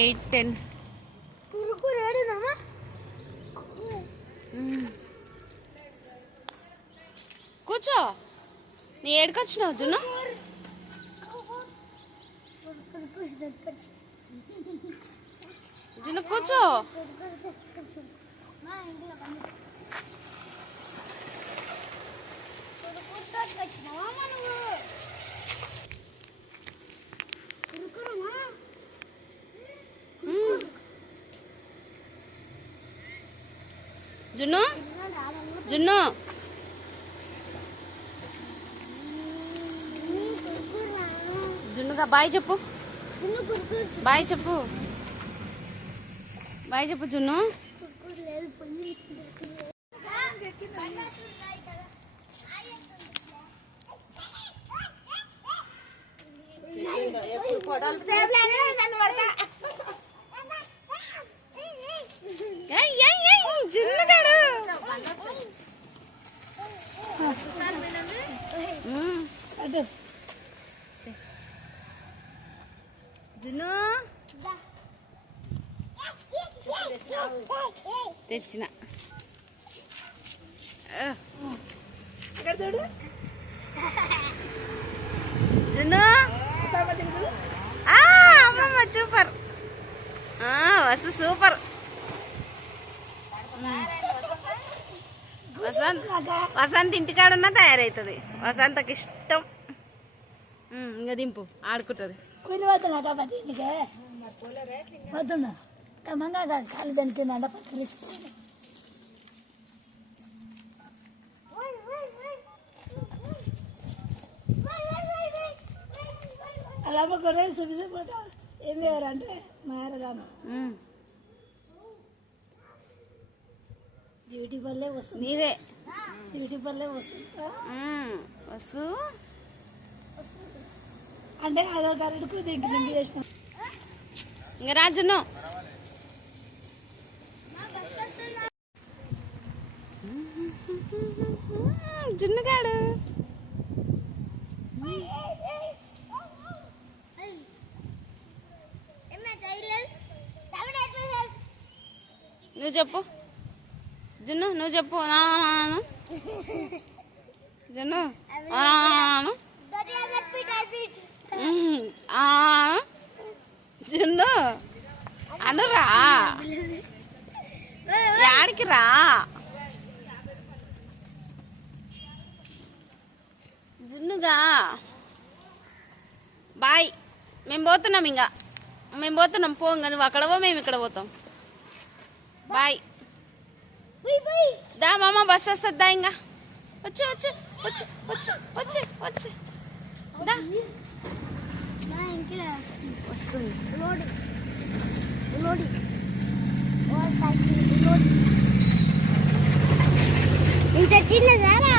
8, 10. కూర్చో. నీ ఏడుకు వచ్చినావు జున్ను? జున్ను కూర్చో. జున్ను జున్ను జున్నుగా బాయ్ చెప్పు. బాయ్ చెప్పు. బాయ్ చెప్పు జున్ను. జున్నుగాడు జున్ను తెచ్చిన జున్ను. అమ్మమ్మ సూపర్. వసు సూపర్. వసంత్ ఇంటికాడున్నా తయారవుతుంది. వసంతకి ఇష్టం. ఇంకా దింపు ఆడుకుంటుంది. అలా కూడా చూపించకుండా ఏం లేవరంటే మారరాను డ్యూటీ వల్లే వస్తుంది. నీదే డ్యూటీ వల్లే వస్తుంది. వసు అంటే ఆధార్ కార్డుకు దగ్గర చేసిన ఇంకా రాజును. జున్నుగాడు నువ్వు చెప్పు జున్ను. నువ్వు చెప్పు. జున్ను జున్ను అనురా. యాడికి రా. జున్నుగా బాయ్. మేము పోతున్నాం. ఇంకా మేము పోతున్నాం. పోంగా నువ్వు అక్కడ పో, మేము ఇక్కడ పోతాం. బాయ్. దా మామ బస్ వస్తుంది. దా ఇంకా వచ్చు వచ్చు వచ్చు వచ్చు వచ్చు వచ్చు దా వస్తుంది. ఇంత చిన్నదా